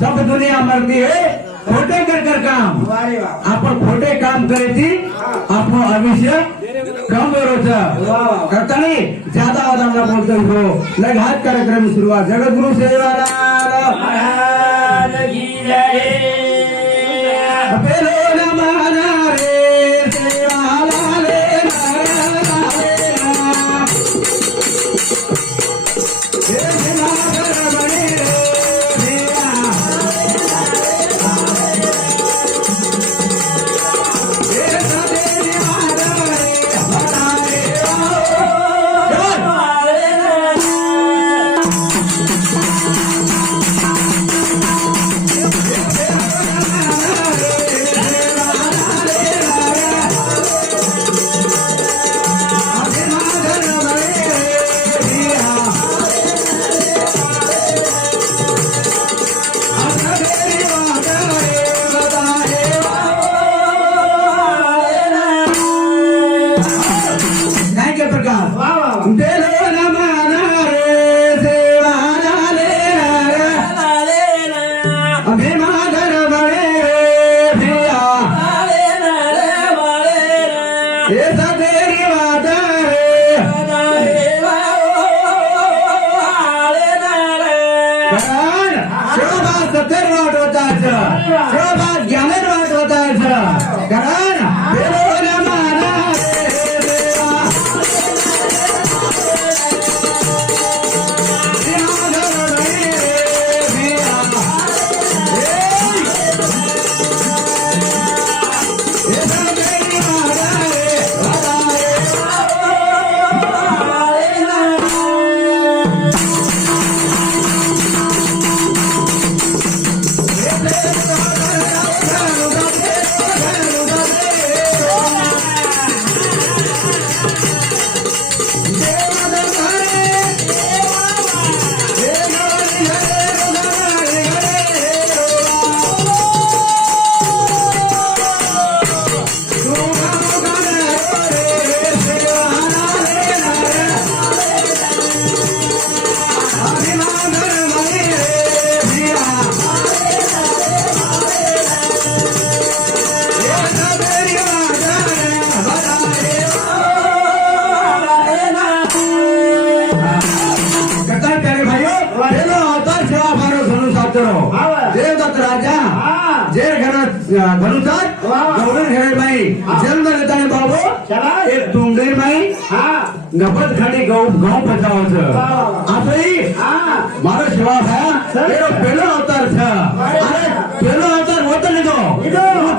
सब दुनिया मरती है खोटे कर काम आपण खोटे काम करे थी आपको भविष्य कम रोचा करता नहीं ज्यादा आदम बोलते हो लग हाथ कार्यक्रम शुरुआत जगतगुरु सेवालाल महाराज की जय बेलो नमः रे सेवालाल देवदत्त राजा जेर धनुषात गौरण हेळ माई जन्म लेताने बाबू एक तुंगडेर माई गपत खाली गौ बचावाचं असंही मारो शिवा था एरो पेलो अवतार था अरे पेलो अवतार होता नहीं तो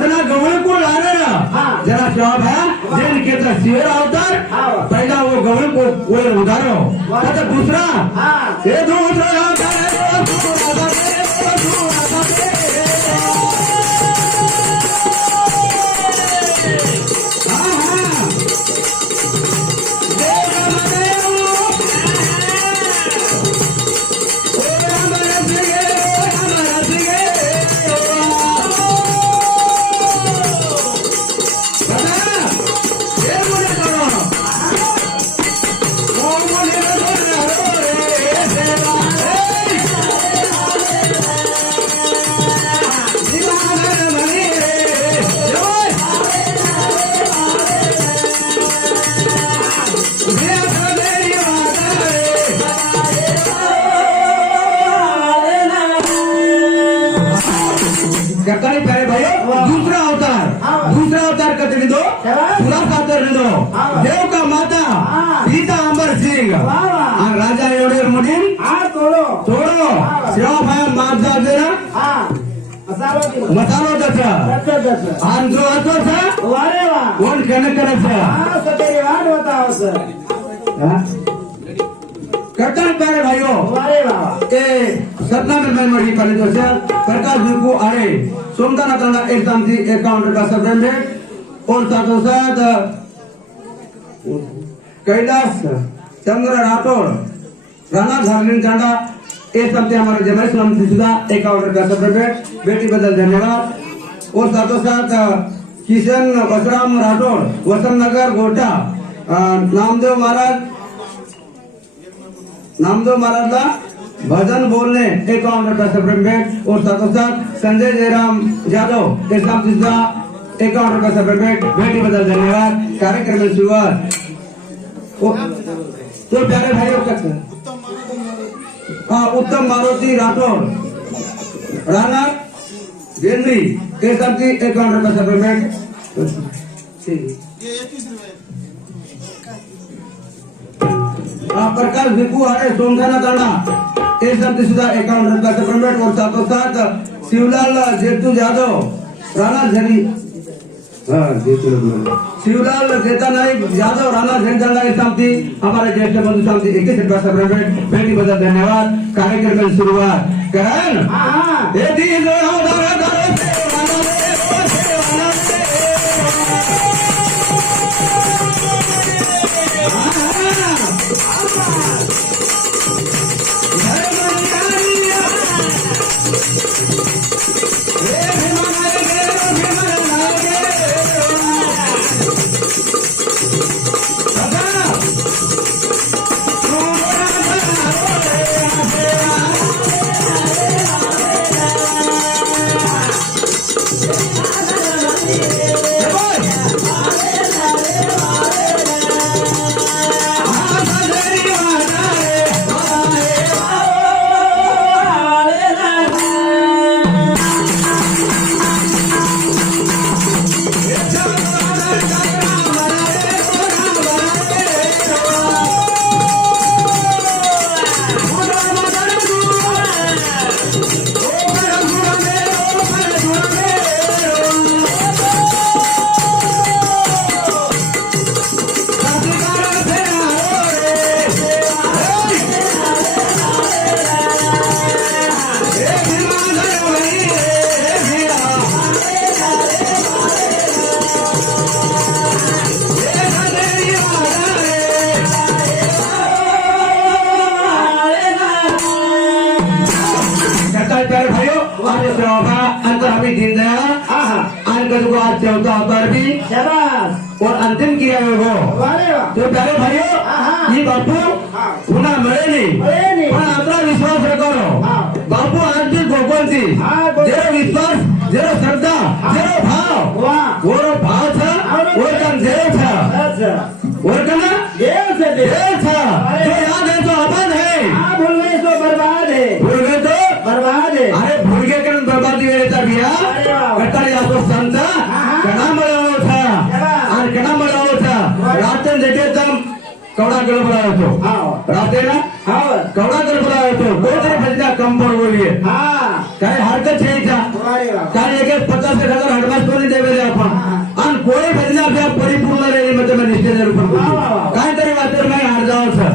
जना गौण को लाने ना जरा शिवा था जेन केता शिवर अवतार पहला वो गौण को कोई उधारो तो दूसरा ये दूसरा अवतार दूसरा अवतार कतरी दो तुला सातर दो देव का माता सीता अंबर सिंह राजा एवढे मुलीन तोडो शिवा भाया मात जा देना मसालो त्याचा आणि जो असो कोण कनेक्ट करायचं करता प्यारे भाइयों सतना में मरी कॉलेज से प्रकाश बिल्कु आए सोमदाना तंडा एग्जाम थी एकाउंटर का सब्जेक्ट और साथों साथ कैलाश चंद्र राठौड़ राणा धार्मिक झंडा ये सब हमारे जमाई सलाम सुधा एकाउंटर का सब्जेक्ट बेटी बदल धन्यवाद और साथों साथ किशन वसराम राठौड़ वसंत नगर गोटा नामदेव महाराज भजन बोलने 51 रुपया सेपरेट बेट और साथों साथ संजय जयराम यादव इस्लाम जिद्दा 51 रुपया सेपरेट बेटी बदल धन्यवाद। कार्यक्रम में शुरुआत तो प्यारे भाइयों उत्तम मारुति राठौर राणा गेंद्री के साथ 51 रुपया सेपरेट प्रकाश विपू हरे सोमखाना तांडा एक शब्द सुधा 51 रुपया सेपरेट और साथों साथ शिवलाल जेतू यादव राणा झरी शिवलाल जेता नाइक यादव राणा झंझाला सामती हमारे ज्येष्ठ बंधु सामती 21 रुपया सेपरेट बेटी बदल धन्यवाद। कार्यक्रम की शुरुआत करें ये दिन और अंतिम किया वो तो प्यारे भाइयों ये बापू पुन्हा मिळे नाही पण आपला विश्वास करो बापू अंतिम गोकुळची जेरो विश्वास जेरो श्रद्धा जेरो भाव वो भाव था वो कम देव था वो कम देव था जो याद है तो आबाद है भूल गए तो बर्बाद है भूल गए तो बर्बाद है अरे भूल गए कारण बर्बादी वेळेचा बिया कटाळी असो संत कणा मिळवला था आणि कणा मिळवला था रातन देतेतम कवडा गडबडा होतो रातेला कवडा गडबडा होतो कोणतरी फसला कंपाऊंड बोलिये काय हरकत छेचा काय एक 50,000 हडमास कोणी देवेले आपण आणि कोणी फसला आपल्या परिपूर्ण रेली मध्ये निष्ठे जरूर काय तरी वाटर नाही हार जाव सर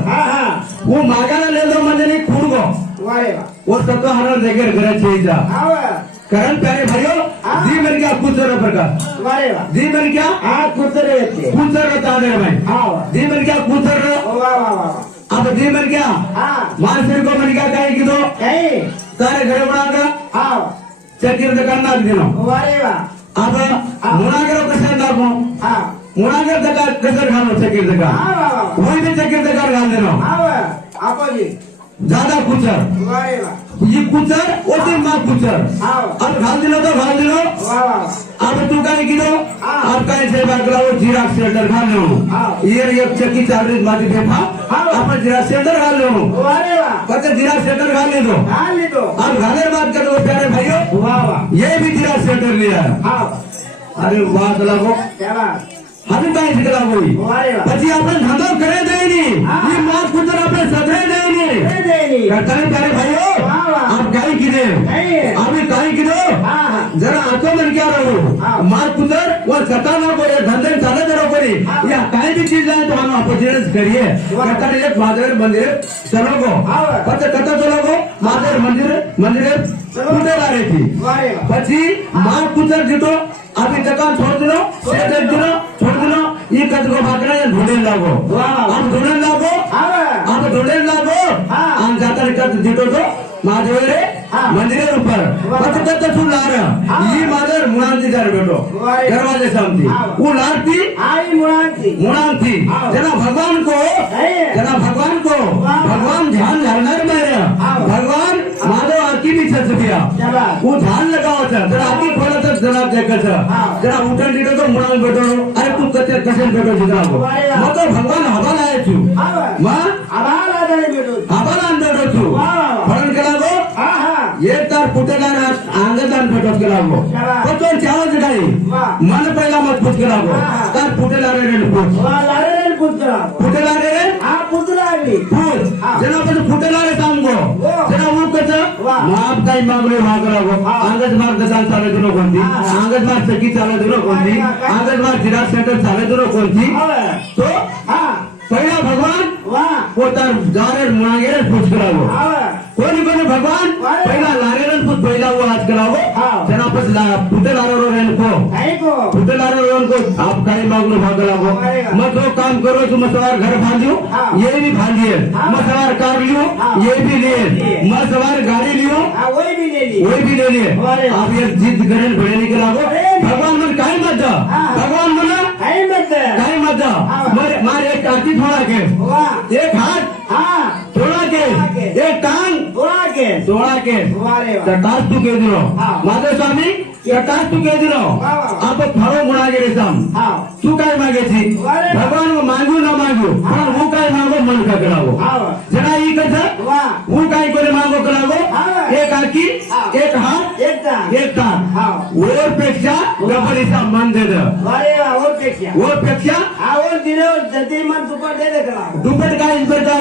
वो मागाला लेलो म्हणजे खुडगो वो सत्व हरण देकर घर छेचा कारण प्यारे भाइयों जी मन क्या कुचर प्रकार जी मन क्या कुचर तादर में जी मन क्या कुचर अब जी मन क्या मानसिक को मन क्या कहे कि दो तारे घर बना चक्र करना दिनो अब मुनागर कसर लागो मुनागर कसर घालो चक्र वही भी चक्र घाल देनो ज्यादा कुचर ये कुचर और माँ कुचर अब घाल दिलो तो घाल दिलो अब तू काय किलो अब काय से बागला वो जीरा सेंटर घाल लो ये एक चक्की चाल रही माटी बेफा अपन जीरा सेंटर घाल लो पता जीरा सेंटर घाल ले दो अब घाले बात करो प्यारे भाइयों ये भी जीरा सेंटर लिया अरे वाह लागो हमें काय शिकला होई પછી આપણે ધંધો કરે દેની ये मां कुचर આપણે સધરે देनी करता है प्यारे भाइयों आप काय किदे आम्ही काय किदो जरा आतो मन क्या रहो मां कुचर और कथा ना बोले धंधे चालत रहो करी या काय भी चीज है तो हम अपॉर्चुनिटी करिए करता है एक महादेव मंदिर चलोगो पता कथा चलोगो महादेव मंदिर कुटे आ रही थी પછી मां कुचर जीतो अभी दुकान छोड़ दिलो छोड़ दिलो ये कद को भागना ढूंढने लगो हम ढूंढने लगो आप ढोले लागो आणि जाता देतो तो माझे रे मंदिर ऊपर पचकत तू लार ही माझर मुळांती जार बेटो दरवाजे सामती वो लारती आई मुळांती जना भगवान को भगवान ध्यान लागणार मेरे भगवान माधव आरती भी छत दिया वो ध्यान लगावचा जरा आरती खोलत जरा देखायचं जरा उठण दिलं तो मुळांत बेटो अरे तू कसे बेटो जिजाबो मग तो भगवान हवाला आहे तू मग हवाला अंदर तू फळण केला गो एक तार फुटेला अंगदान फटत केला गो तो चावच गाडी मन पहिला मजबूत केला गो तार फुटेला रे फुटेला रे फूट जना पण फुटेला रे काम गो जना वो कस माप काही मागला गो अंगज मार्ग चालत नो कोणती अंगज मार्ग सकी चालत नो कोणती अंगज मार्ग जिरा सेंटर चालत नो कोणती तो पहिला भगवान पोतार जारे मुणागेरे पूछ करावो कोणी भगवान पहिला लारेरन पूछ पहिला वो आज करावो जना पस फुटे लारो रेन को फुटे लारो रेन को आप काही मागलो भागलावो मग जो काम करो तुम सवार घर भांजियो ये भी भांजिए मग सवार कार लियो ये भी लिए मग सवार गाड़ी लियो वही भी ले लिए आप ये जिद करें बड़े निकलावो भगवान मन काही मत भगवान मन काही मत मार एक आती थोड़ा के एक हाथ थोड़ा के एक टांग थोड़ा के टास तू के दिलो माधव स्वामी टास तू के दिलो आप फरो गुणा गेले साम तू काय मागेची भगवान मागू ना मागू पण वो काय मागो मन का करावो जना ई कस वो काय करे मागो करावो एक आकी एक हात एक टांग और पेक्षा गपरीचा मन दे दे और पेक्षा दुपट काय बेटा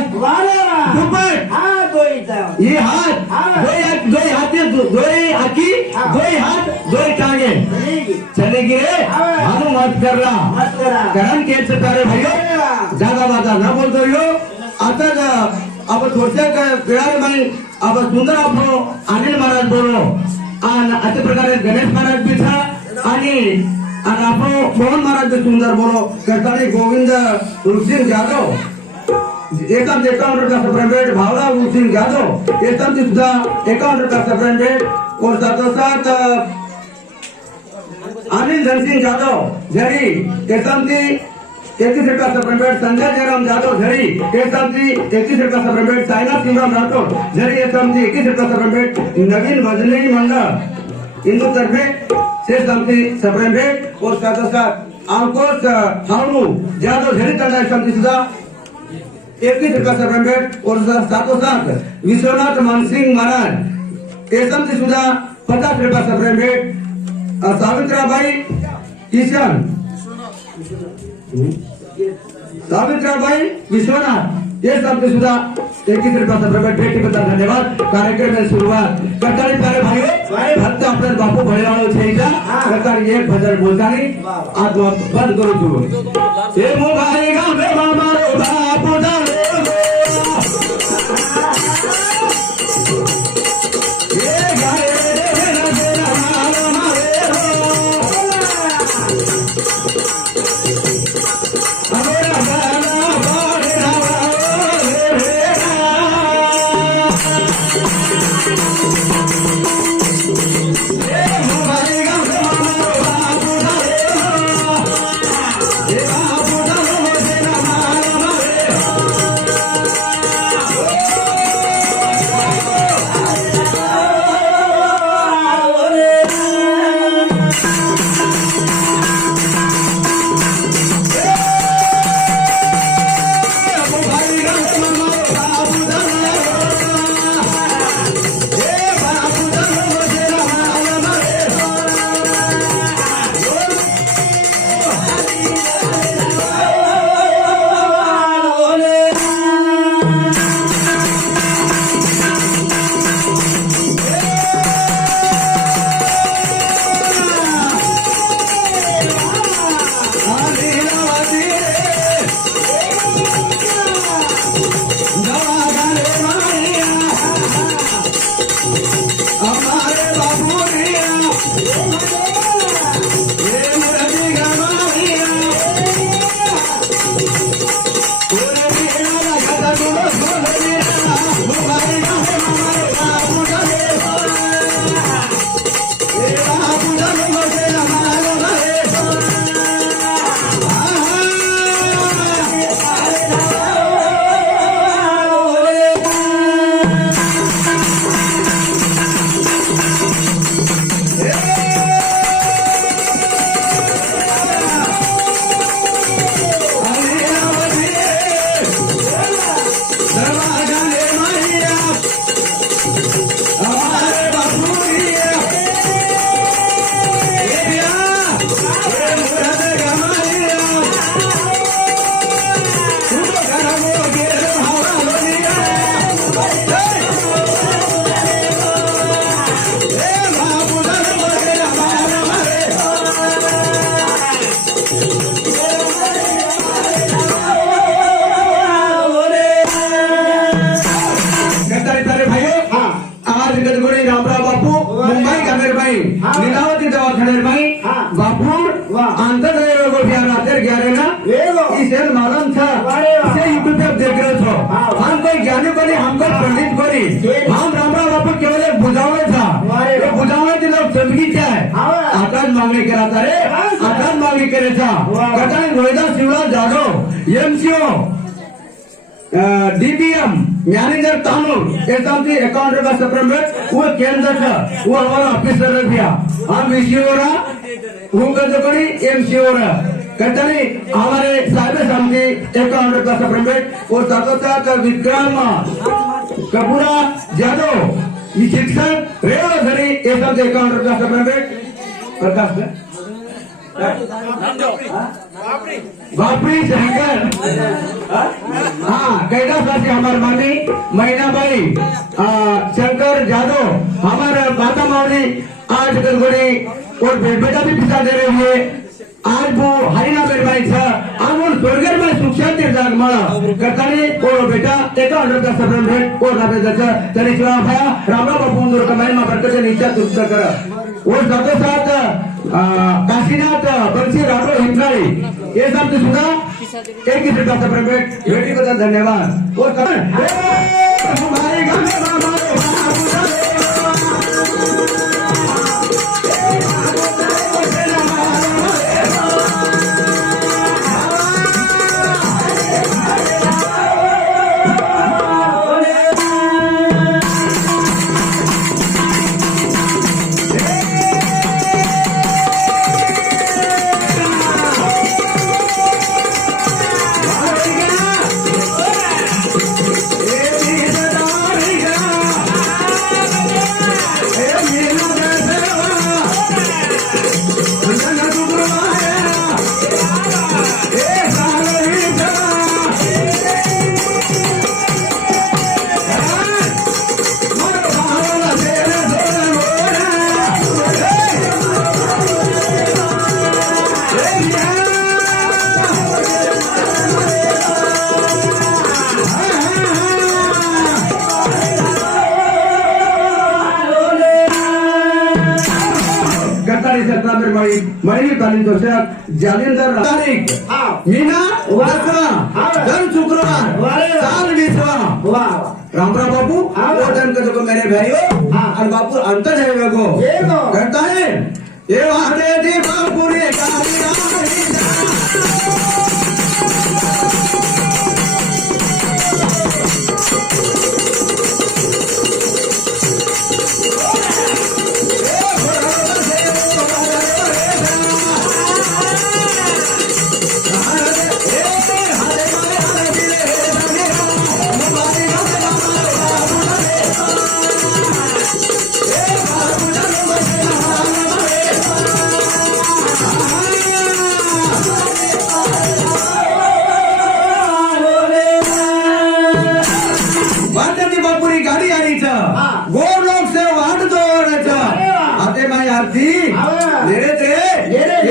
दुपट ये हाथ दो हाथी दो आकी दो हाथ दो टांगे चलेगी रे हम मत कर रहा कारण के करे भाइयों ज्यादा बात ना बोलतो यो आता अब थोडक्या वेळामध्ये अब सुंदर आपण अनिल महाराज बोलो आणि अशा प्रकारे गणेश महाराज भी था आणि आपण मोहन महाराज भी सुंदर बोलो करताना गोविंद तुलसिंह जाधव एकम 51 का सप्रेमेट भावना सिंह यादव एकम सुधा 51 का सप्रेमेट और साथ अनिल धन सिंह यादव झरी एकम 31 का सप्रेमेट संजय जयराम यादव झरी एकम 31 का सप्रेमेट साइना सिंहराम राठौर झरी एकम 21 का सप्रेमेट नवीन वजनी मंडल हिंदू तर्फे से समती सप्रेमेट और साथ अंकुश हावनू यादव झरी तंडा समती सुधा 21 का सप्रेमेट और साथ विश्वनाथ मानसिंह महाराज एसएमसी सुधा 50 का सप्रेमेट सावित्राबाई किशन सावित्राबाई विश्वनाथ ये सब सुधा 21 का सप्रेमेट भेटी बता धन्यवाद कार्यक्रम में शुरुआत करताली प्यारे भाई भक्त अपने बापू भळेवाळो छेजा करताली एक भजन बोलतानी आज बंद करू तू ए मोबाईल गाव रे मारो बापू दा लीलावती दवाखाने में बापुर अंतर रातर 11 ना इसे मालूम था इसे यूट्यूब पे देख रहे थे हम कोई ज्ञानी को नहीं हमको पंडित को नहीं हम रामराव बापू केवल एक बुझावे था ये बुझावे के लोग जिंदगी क्या है आकाश मांगनी करा था रे आकाश मांगनी करे था कहता है Rohida Shivraj Jadhav MCO DBM manager Tanur ऐसा अकाउंट का सप्रेमेट वो केंद्र था वो हमारा ऑफिसर दिया हम ईसीओ रहा वो कहते कोई एमसीओ रहा कहते नहीं हमारे साहिब समिति अकाउंट का सप्रेमेट और ताकता का विक्रम कपूरा जादव शिक्षक रेवा धरी ऐसा अकाउंट का सप्रेमेट प्रकाश बापरी शंकर हाँ कैलाश हमारे मामी मैनाबाई शंकर जादव हमारे माता मौली आज गड़बड़ी और बेटा भी पिता दे रही है आज वो हरिना बेरबाई था हम उन स्वर्गर में सुख शांति जाग मारा करतानी और बेटा एक अंडर का सबरम भेट और नाबे दचा तरी चुरा भाया रामराव बापू अंदर का महिमा बरकत नीचा तुझ कर और साथों साथ काशीनाथ बंसी राठौर हिंदराई ये सब सुना एक ही का सबरम भेट बेटी को धन्यवाद और हमारे गांव में जालिंदर तारीख मीना दर शुक्रवार साल 20 रामराव बापू वतन को मेरे भाइयों और बापू अंतर है वो कहता है ये वाले दी बापू रे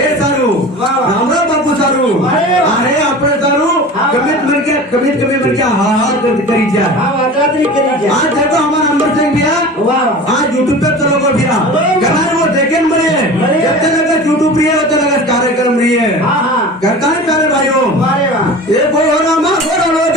रामराव बापू सारू अरे अपने सारू कमीत मर हाथ करी आज देखो हमारा नंबर सिंह भैया आज यूट्यूब पे चलोगे भैया कल वो सेकेंड मरे जब तक यूट्यूब रही है तब तक कार्यक्रम रही है करता है प्यारे भाइयों ये बोलो रामा बोलो लोग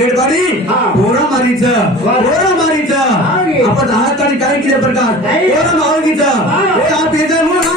रेडबाडी पोरा मारीचं आपण हात आणि काय केले प्रकार पोरा मावगीचं हे आप येतं म्हणून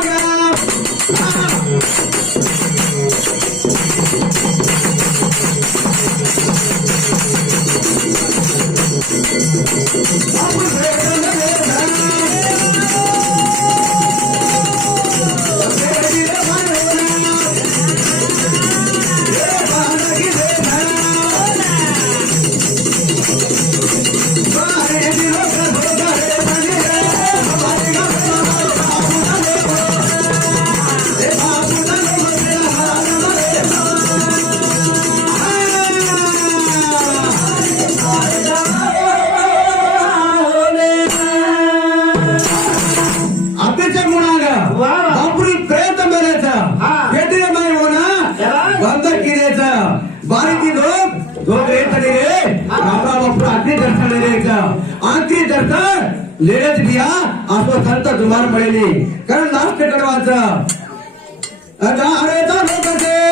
आखरी दर्शन लेच दिया असो संत तुम्हाला पडेली कारण लास्ट कडवाचं अरे लोक